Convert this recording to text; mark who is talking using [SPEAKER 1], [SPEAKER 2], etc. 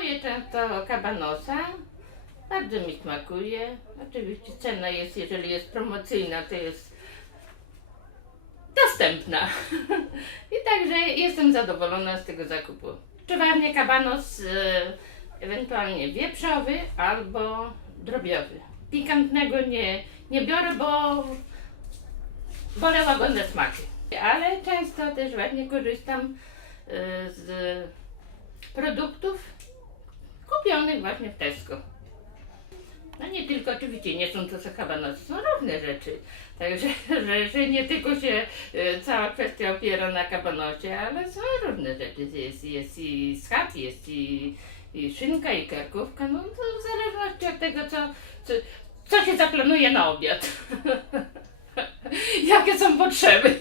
[SPEAKER 1] Kupuję często kabanosa. Bardzo mi smakuje. Oczywiście cena jest, jeżeli jest promocyjna, to jest dostępna. I także jestem zadowolona z tego zakupu. Przeważnie kabanos e, ewentualnie wieprzowy albo drobiowy. Pikantnego nie, nie biorę, bo wolę łagodne smaki. Ale często też właśnie korzystam e, z produktów kupionych właśnie w Tesco. No nie tylko oczywiście nie są to co kabanosy, są różne rzeczy. Także że, że nie tylko się e, cała kwestia opiera na kabanosie, ale są różne rzeczy. Jest, jest i schat, jest i, i szynka, i karkówka. No to w zależności od tego, co, co, co się zaplanuje na obiad. Jakie są potrzeby.